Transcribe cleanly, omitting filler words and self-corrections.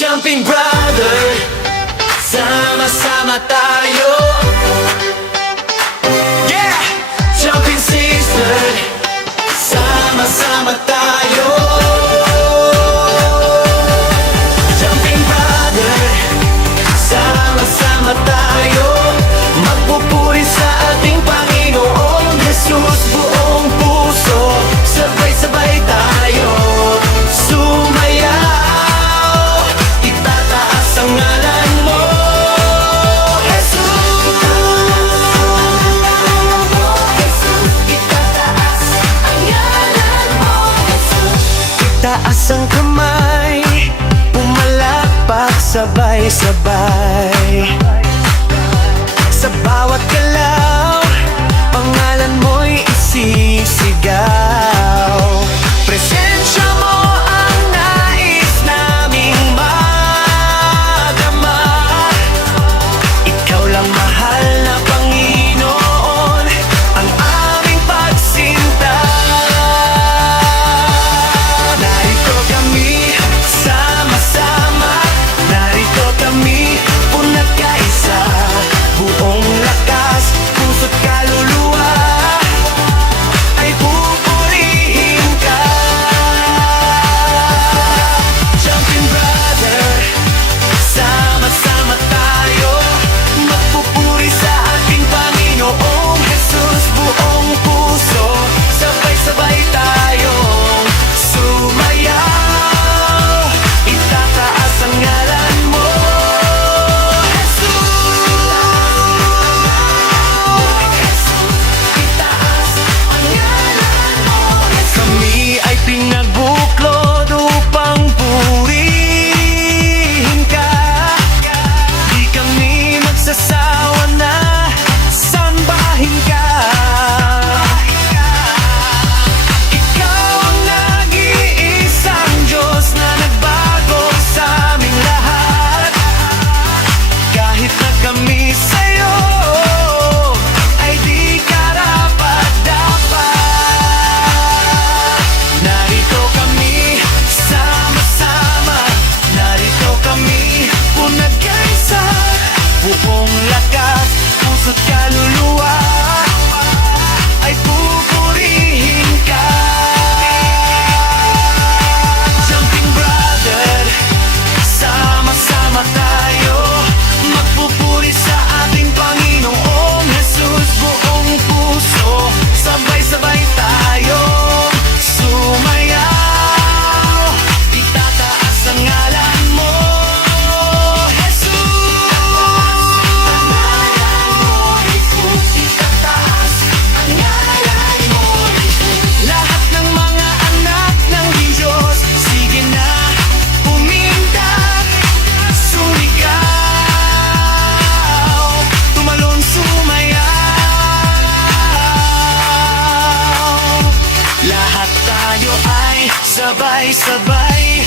Jumping brother, sama-sama tayo. Yeah! Jumping sister, sama-sama tayo. Jumping brother, sama-sama tayo. Magpupuri sa ating Panginoong Jesus, buong puso, sabay-sabay tayo sumayaw, itataas ang ngalan mo, Jesus. Itataas ang ngalan mo, Jesus. Itaas ang kamay, pumalakpak sabay-sabay. Sa bawat galaw, pangalan mo'y isisigaw. Presensya mo ang nais naming madama. Ikaw lang mahal na Panginoon, ang aming pagsinta. Narito kami, sama-sama. Narito kami, unat kaisa. Buong lakas, puso't kaluluwa ay pupurihin ka. Jumping brother, sama-sama tayo. Magpupuri sa ating Panginoong Jesus, buong puso, sabay-sabay tayong sumayaw. Itataas ang ngalan mo, pinagbuklod upang purihin ka. Di kami magsasawa na sambahin ka. Ikaw ang nag-iisang Diyos na nagbago sa aming lahat. Kahit na kami sa'yo ay di karapat-dapat. Narito kami, sama-sama. Narito kami, unat kaisa. Buong lakas, puso't kaluluwa ay pupurihin ka. Jumping brother, sama-sama tayo. Magpupuri sa ating Panginoong Jesus, buong puso, sabay-sabay tayo sumayaw. Itataas ang ngalan mo, Jesus. Itataas ang ngalan mo, lahat ng mga anak ng Diyos, sige na, umindak, sumigaw, tumalon, sumayaw. Lahat tayo ay sabay-sabay